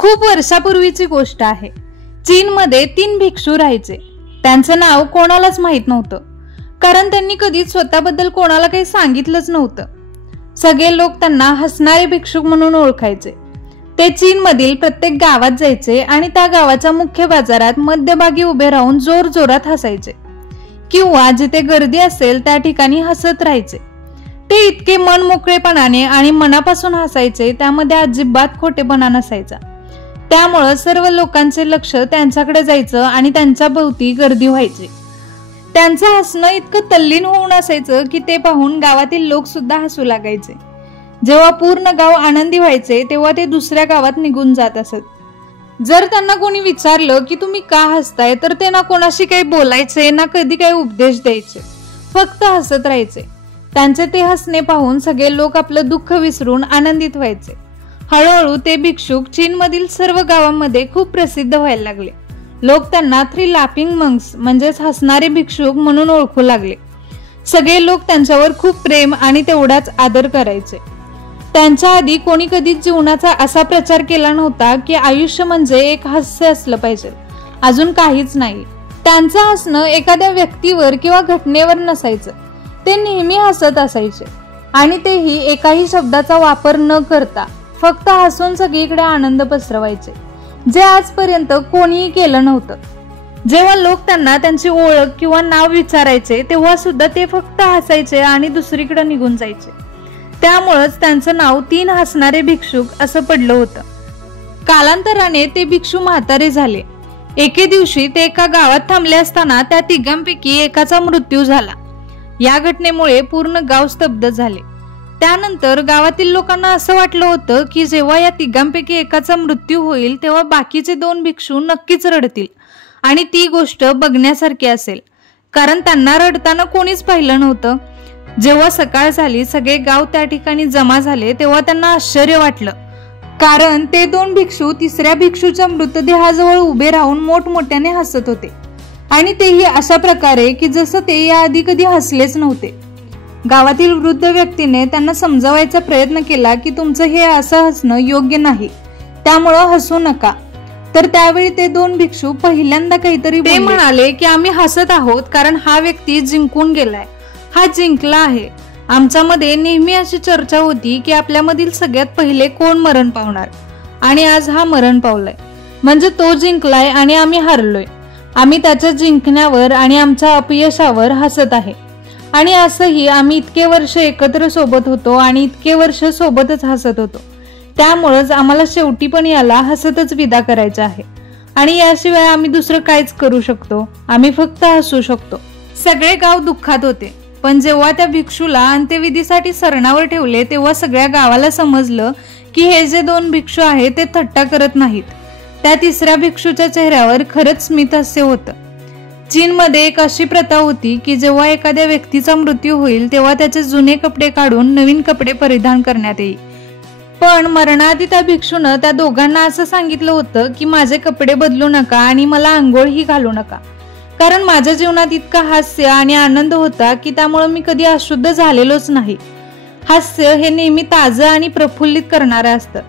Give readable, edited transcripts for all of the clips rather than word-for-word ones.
खूप वर्षापूर्वीची गोष्ट आहे। चीनमध्ये 3 भिक्षू राहायचे। त्यांचं नाव कोणालाच माहित नव्हतं, कारण त्यांनी कधीच स्वतःबद्दल कोणाला काही सांगितलंच नव्हतं। सगळे लोक त्यांना हसणारे भिक्षुक म्हणून ओळखायचे। ते चीनमधील प्रत्येक गावात जायचे आणि त्या गावाच्या मुख्य बाजारात मध्यभागी उभे राहून जोरजोरात हसायचे, किंवा जिथे गर्दी असेल त्या ठिकाणी हसत राहायचे। ते इतके मनमोकळेपणाने आणि मनापासून हसायचे, त्यामध्ये अजिबात खोटेपणा नसायचा। त्यामुळे सर्व लोकांचे लक्ष त्यांच्याकडे जायचं आणि त्यांच्या भोवती गर्दी व्हायची। त्यांचं हसणं इतकं तल्लीन होऊन असायचं की ते पाहून गावातील लोक सुद्धा हसू लागायचे। जेव्हा पूर्ण गाव आनंदी व्हायचे तेव्हा ते दुसऱ्या गावात निघून जात असत। जर त्यांना कोणी विचारलं की तुम्ही का हसताय, तर ते ना कोणाशी काही बोलायचे ना कधी काही उपदेश द्यायचे, फक्त हसत राहायचे। त्यांचे ते हसणे पाहून सगळे लोक आपलं दुःख विसरून आनंदित व्हायचे। हळूहळू ते भिक्षुक चीनमधील सर्व गावांमध्ये खूप प्रसिद्ध व्हायला लागले। लोक त्यांना 3 लाफिंग मंक्स म्हणजेच हसणारे भिक्षुक म्हणून ओळखू लागले। सगळे लोक त्यांच्यावर खूप प्रेम आणि तेवढाच आदर करायचे। त्यांच्या आधी कोणी कधीच जीवनाचा असा प्रचार केला नव्हता की आयुष्य म्हणजे एक हास्य असलं पाहिजे, अजून काहीच नाही। त्यांचं हसणं एखाद्या व्यक्तीवर किंवा घटनेवर नसायचं, ते नेहमी हसत असायचे आणि तेही एकाही शब्दाचा वापर न करता फक्त हसून सगळीकडे आनंद पसरवायचे, जे आजपर्यंत कोणीही केलं नव्हतं। जेव्हा लोक त्यांना त्यांची ओळख किंवा नाव विचारायचे तेव्हा सुद्धा ते फक्त हसायचे आणि दुसरीकडे निघून जायचे। त्यामुळेच त्यांचं नाव 3 हसणारे भिक्षुक असं पडलं होतं। कालांतराने ते भिक्षू म्हातारे झाले। एके दिवशी ते एका गावात थांबले असताना त्या 3 एकाचा मृत्यू झाला। या घटनेमुळे पूर्ण गाव स्तब्ध झाले। त्यानंतर गावातील लोकांना असं वाटलं होतं की जेव्हा या 3 एकाचा मृत्यू होईल तेव्हा बाकीचे 2 भिक्षू नक्कीच रडतील आणि ती गोष्ट बघण्यासारखी असेल, कारण त्यांना रडताना कोणीच पाहिलं नव्हतं। जेव्हा सकाळ झाली, सगळे गाव त्या ठिकाणी जमा झाले, तेव्हा त्यांना आश्चर्य वाटलं, कारण ते 2 भिक्षू 3ऱ्या भिक्षूच्या मृतदेहाजवळ उभे राहून मोठमोठ्याने हसत होते, आणि तेही अशा प्रकारे की जसं ते याआधी कधी हसलेच नव्हते। गावातील वृद्ध व्यक्तीने त्यांना समजावायचा प्रयत्न केला की तुमचं हे असं हसणं योग्य नाही, त्यामुळं हसू नका। तर त्यावेळी ते 2 भिक्षू पहिल्यांदा काहीतरी बोलले। ते म्हणाले की आम्ही हसत आहोत कारण हा व्यक्ती जिंकून गेलाय, हा जिंकला आहे। आमच्यामध्ये नेहमी अशी चर्चा होती की आपल्यामधील सगळ्यात पहिले कोण मरण पावणार, आणि आज हा मरण पावलाय, म्हणजे तो जिंकलाय आणि आम्ही हारलोय। आम्ही त्याच्या जिंकण्यावर आणि आमच्या अपयशावर हसत आहे, आणि असंही आम्ही इतके वर्ष एकत्र सोबत होतो आणि इतके वर्ष सोबतच हसत होतो, त्यामुळेच आम्हाला शेवटी पण याला हसतच विदा करायचं आहे, आणि याशिवाय आम्ही दुसरं काहीच करू शकतो, आम्ही फक्त हसू शकतो। सगळे गाव दुःखात होते, पण जेव्हा त्या भिक्षूला अंत्यविधीसाठी सरणावर ठेवले तेव्हा सगळ्या गावाला समजलं की हे जे 2 भिक्षू आहेत ते थट्टा करत नाहीत। त्या 3ऱ्या भिक्षूच्या चेहऱ्यावर खरंच स्मित हास्य होतं। चीनमध्ये एक अशी प्रथा होती की जेव्हा एखाद्या व्यक्तीचा मृत्यू होईल तेव्हा त्याचे जुने कपडे काढून नवीन कपडे परिधान करण्यात येईल। पण मरणाआधी त्या भिक्षूनं त्या दोघांना असं सांगितलं होतं की माझे कपडे बदलू नका आणि मला आंघोळही घालू नका, कारण माझ्या जीवनात इतका हास्य आणि आनंद होता की त्यामुळे मी कधी अशुद्ध झालेलोच नाही। हास्य हे नेहमी ताजं आणि प्रफुल्लित करणारं असतं,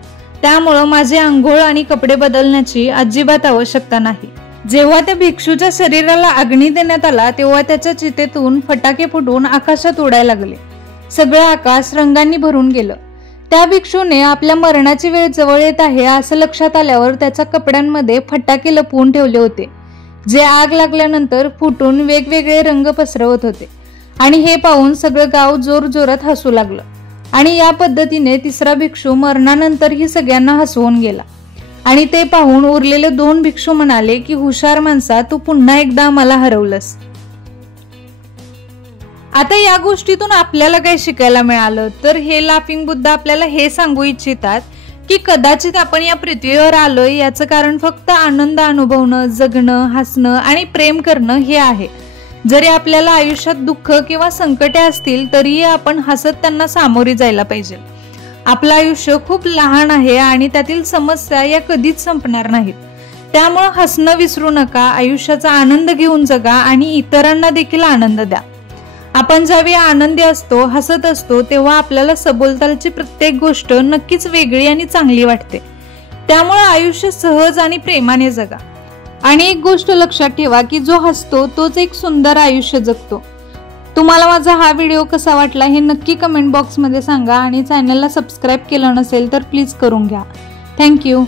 त्यामुळं माझे आंघोळ आणि कपडे बदलण्याची अजिबात आवश्यकता नाही। जेव्हा त्या भिक्षूच्या शरीराला अग्नी देण्यात आला तेव्हा त्याच्या चितेतून फटाके फुटून आकाशात उडायला लागले। सगळं आकाश रंगांनी भरून गेलं। त्या भिक्षूने आपल्या मरणाची वेळ जवळ येत आहे असं लक्षात आल्यावर त्याच्या कपड्यांमध्ये फटाके लपवून ठेवले होते, जे आग लागल्यानंतर फुटून वेगवेगळे रंग पसरवत होते, आणि हे पाहून सगळं गाव जोरजोरात हसू लागलं। आणि या पद्धतीने 3रा भिक्षू मरणानंतरही सगळ्यांना हसवून गेला, आणि ते पाहून उरलेले 2 भिक्षू म्हणाले की हुशार माणसा, तू पुन्हा एकदा मला हरवलंस। आता या गोष्टीतून आपल्याला काय शिकायला मिळालं, तर हे लाफिंग बुद्ध आपल्याला हे सांगू इच्छितात की कदाचित आपण या पृथ्वीवर आलोय याचं कारण फक्त आनंद अनुभवणं, जगणं, हसणं आणि प्रेम करणं हे आहे। जरी आपल्याला आयुष्यात दुःख किंवा संकटे असतील तरीही आपण हसत त्यांना सामोरे जायला पाहिजे। आपलं आयुष्य खूप लहान आहे आणि त्यातील समस्या या कधीच संपणार नाहीत, त्यामुळे हसणं विसरू नका, आयुष्याचा आनंद घेऊन जगा आणि इतरांना देखील आनंद द्या। आपण ज्यावेळी आनंदी असतो, हसत असतो, तेव्हा आपल्याला सभोवतालची प्रत्येक गोष्ट नक्कीच वेगळी आणि चांगली वाटते। त्यामुळे आयुष्य सहज आणि प्रेमाने जगा। आणि एक गोष्ट लक्षात ठेवा की जो हसतो तोच एक सुंदर आयुष्य जगतो। तुम्हाला माझा हा व्हिडिओ कसा वाटला हे नक्की कमेंट बॉक्समध्ये सांगा आणि चॅनलला सबस्क्राईब केलं नसेल तर प्लीज करून घ्या। थँक्यू।